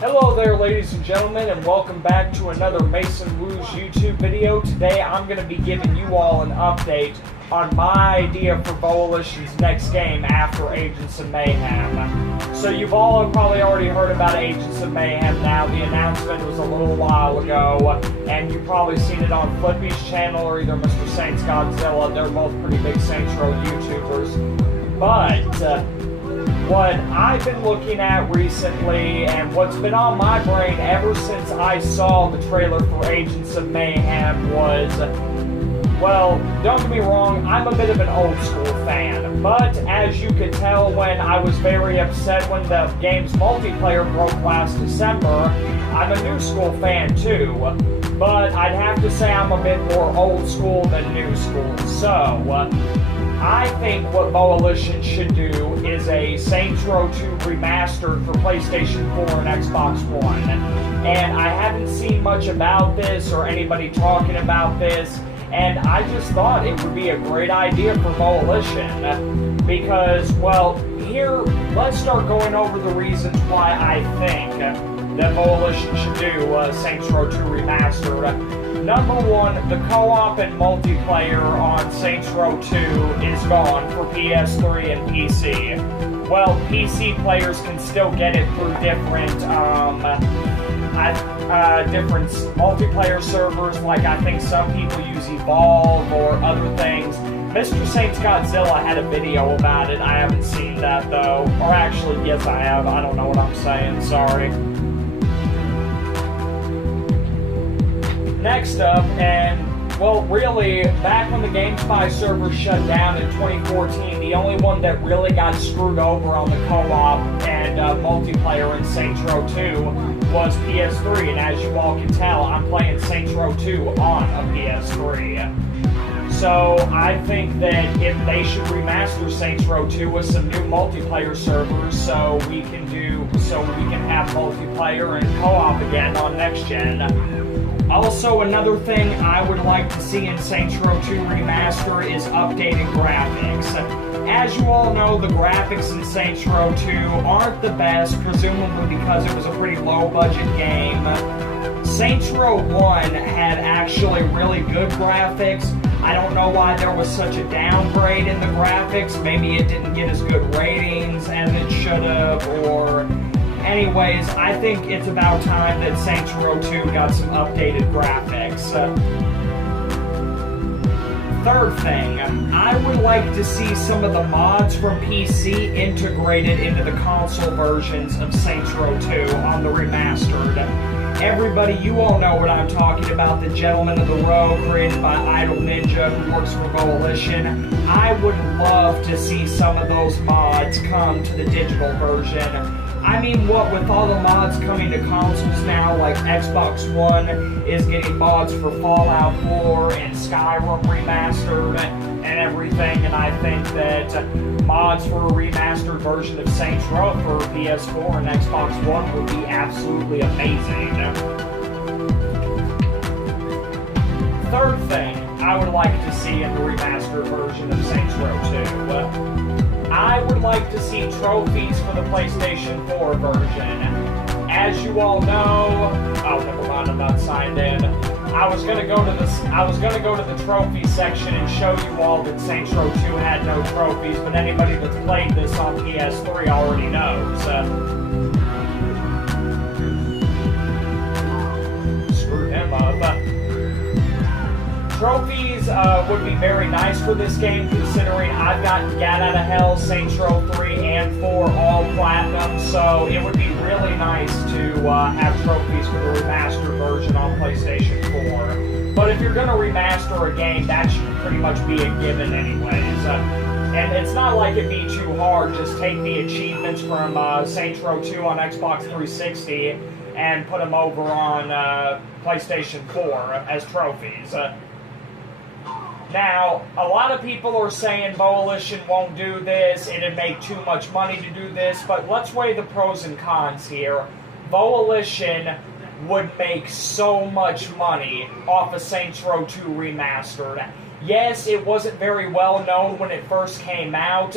Hello there, ladies and gentlemen, and welcome back to another Mason Wu's YouTube video. Today I'm going to be giving you all an update on my idea for Volition's next game after Agents of Mayhem. So you've all probably already heard about Agents of Mayhem now. The announcement was a little while ago, and you've probably seen it on Flippy's channel or either Mr. Saints Godzilla. They're both pretty big Saints Row YouTubers. But what I've been looking at recently, and what's been on my brain ever since I saw the trailer for Agents of Mayhem was, well, don't get me wrong, I'm a bit of an old school fan, but as you could tell when I was very upset when the game's multiplayer broke last December, I'm a new school fan too, but I'd have to say I'm a bit more old school than new school, so I think what Volition should do is a Saints Row 2 Remastered for PlayStation 4 and Xbox One. And I haven't seen much about this or anybody talking about this, and I just thought it would be a great idea for Volition. Because, well, here, let's start going over the reasons why I think that Volition should do Saints Row 2 Remastered. Number one, the co-op and multiplayer on Saints Row 2 is gone for PS3 and PC. Well, PC players can still get it through different different multiplayer servers, like I think some people use Evolve or other things. Mr. Saints Godzilla had a video about it. I haven't seen that though. Or actually, yes I have. I don't know what I'm saying, sorry. Next up, and well, really, back when the GameSpy server shut down in 2014, the only one that really got screwed over on the co-op and multiplayer in Saints Row 2 was PS3, and as you all can tell, I'm playing Saints Row 2 on a PS3. So I think that if they should remaster Saints Row 2 with some new multiplayer servers, so we can have multiplayer and co-op again on next gen. Also, another thing I would like to see in Saints Row 2 Remaster is updated graphics. As you all know, the graphics in Saints Row 2 aren't the best, presumably because it was a pretty low-budget game. Saints Row 1 had actually really good graphics. I don't know why there was such a downgrade in the graphics. Maybe it didn't get as good ratings as it should have, or anyways, I think it's about time that Saints Row 2 got some updated graphics. Third thing, I would like to see some of the mods from PC integrated into the console versions of Saints Row 2 on the Remastered. Everybody, you all know what I'm talking about, the Gentleman of the Row created by Idle Ninja who works for Volition. I would love to see some of those mods come to the digital version. I mean, what with all the mods coming to consoles now, like Xbox One is getting mods for Fallout 4 and Skyrim Remastered and everything, and I think that mods for a remastered version of Saints Row for PS4 and Xbox One would be absolutely amazing. Third thing I would like to see in the remastered version of Saints Row 2. I would like to see trophies for the PlayStation 4 version. As you all know, oh, never mind, I'm not signed in. I was gonna go to the trophy section and show you all that Saints Row 2 had no trophies, but anybody that's played this on PS3 already knows. Screw him up. Trophies would be very nice for this game, considering I've gotten Gat Out of Hell, Saints Row 3, and 4 all platinum, so it would be really nice to have trophies for the remastered version on PlayStation 4. But if you're going to remaster a game, that should pretty much be a given anyways. And it's not like it'd be too hard, just take the achievements from Saints Row 2 on Xbox 360 and put them over on PlayStation 4 as trophies. Now, a lot of people are saying Volition won't do this, it'd make too much money to do this, but let's weigh the pros and cons here. Volition would make so much money off of Saints Row 2 Remastered. Yes, it wasn't very well known when it first came out,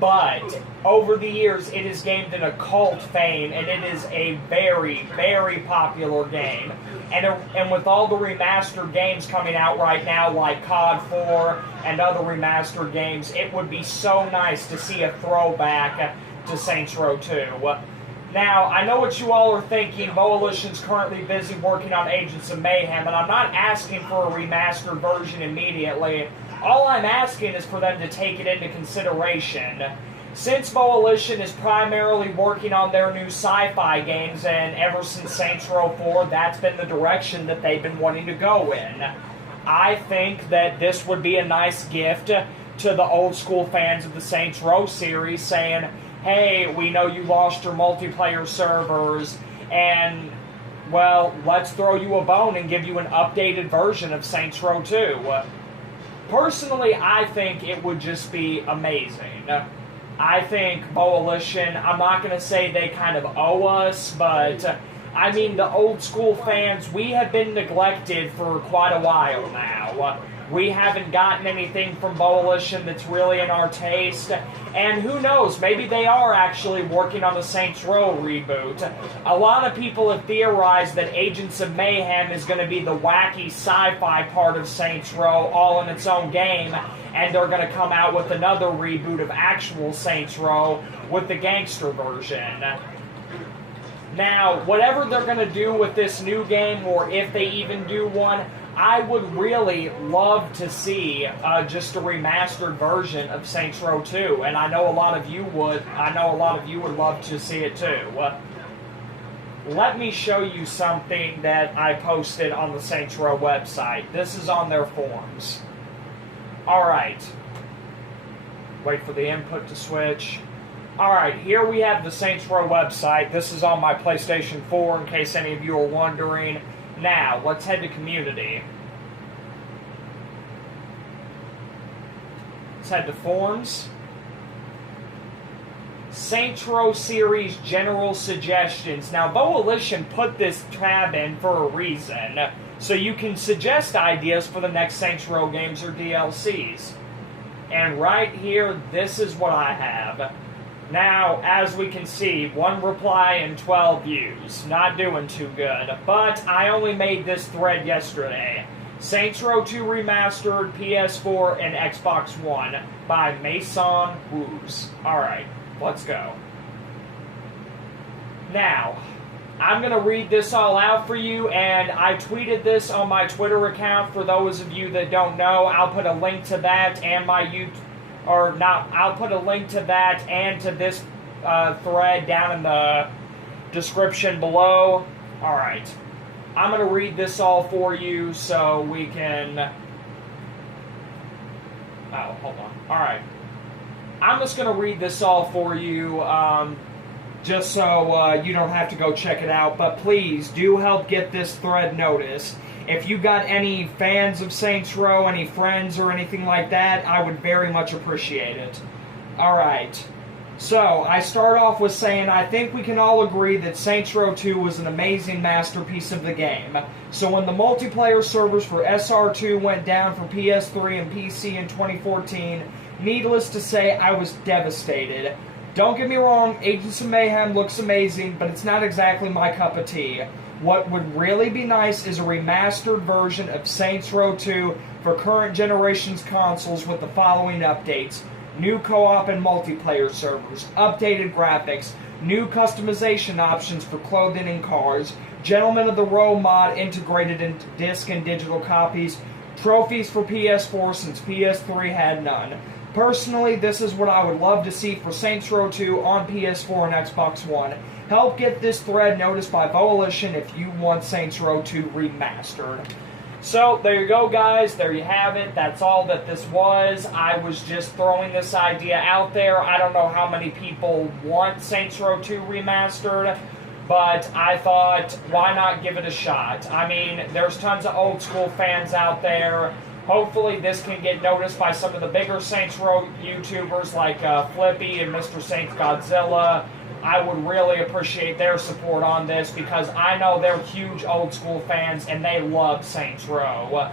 But over the years, it has gained an occult fame, and it is a very, very popular game. And with all the remastered games coming out right now, like COD 4 and other remastered games, it would be so nice to see a throwback to Saints Row 2. Now, I know what you all are thinking. Volition's currently busy working on Agents of Mayhem, and I'm not asking for a remastered version immediately. All I'm asking is for them to take it into consideration. Since Volition is primarily working on their new sci-fi games, and ever since Saints Row 4, that's been the direction that they've been wanting to go in. I think that this would be a nice gift to the old school fans of the Saints Row series, saying, hey, we know you lost your multiplayer servers, and, well, let's throw you a bone and give you an updated version of Saints Row 2. Personally, I think it would just be amazing. I think Volition, I'm not going to say they kind of owe us, but, I mean, the old school fans, we have been neglected for quite a while now. We haven't gotten anything from Volition that's really in our taste, and who knows, maybe they are actually working on the Saints Row reboot. A lot of people have theorized that Agents of Mayhem is going to be the wacky sci-fi part of Saints Row all in its own game, and they're going to come out with another reboot of actual Saints Row with the gangster version. Now, whatever they're going to do with this new game, or if they even do one, I would really love to see just a remastered version of Saints Row 2, and I know a lot of you would. I know a lot of you would love to see it too. Let me show you something that I posted on the Saints Row website. This is on their forums. Alright. Wait for the input to switch. Alright, here we have the Saints Row website. This is on my PlayStation 4, in case any of you are wondering. Now, let's head to Community. Let's head to Forums. Saints Row Series General Suggestions. Now, Volition put this tab in for a reason, so you can suggest ideas for the next Saints Row games or DLCs. And right here, this is what I have. Now, as we can see, 1 reply and 12 views. Not doing too good. But I only made this thread yesterday. Saints Row 2 Remastered, PS4, and Xbox One by Mason Woos. Alright, let's go. Now, I'm going to read this all out for you, and I tweeted this on my Twitter account. For those of you that don't know, I'll put a link to that and my YouTube... Or not, I'll put a link to that and to this thread down in the description below. Alright. I'm going to read this all for you so we can... Oh, hold on. Alright. I'm just going to read this all for you just so you don't have to go check it out. But please, do help get this thread noticed. If you got any fans of Saints Row, any friends or anything like that, I would very much appreciate it. Alright, so I start off with saying I think we can all agree that Saints Row 2 was an amazing masterpiece of the game. So when the multiplayer servers for SR2 went down for PS3 and PC in 2014, needless to say, I was devastated. Don't get me wrong, Agents of Mayhem looks amazing, but it's not exactly my cup of tea. What would really be nice is a remastered version of Saints Row 2 for current generation's consoles with the following updates. New co-op and multiplayer servers, updated graphics, new customization options for clothing and cars, Gentlemen of the Row mod integrated into disc and digital copies, trophies for PS4 since PS3 had none. Personally, this is what I would love to see for Saints Row 2 on PS4 and Xbox One. Help get this thread noticed by Volition if you want Saints Row 2 remastered. So, there you go, guys. There you have it. That's all that this was. I was just throwing this idea out there. I don't know how many people want Saints Row 2 remastered, but I thought, why not give it a shot? I mean, there's tons of old school fans out there. Hopefully this can get noticed by some of the bigger Saints Row YouTubers like Flippy and Mr. Saints Godzilla. I would really appreciate their support on this because I know they're huge old school fans and they love Saints Row.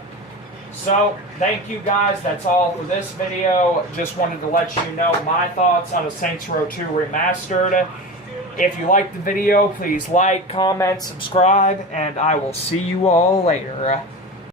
So, thank you guys. That's all for this video. Just wanted to let you know my thoughts on a Saints Row 2 Remastered. If you liked the video, please like, comment, subscribe, and I will see you all later.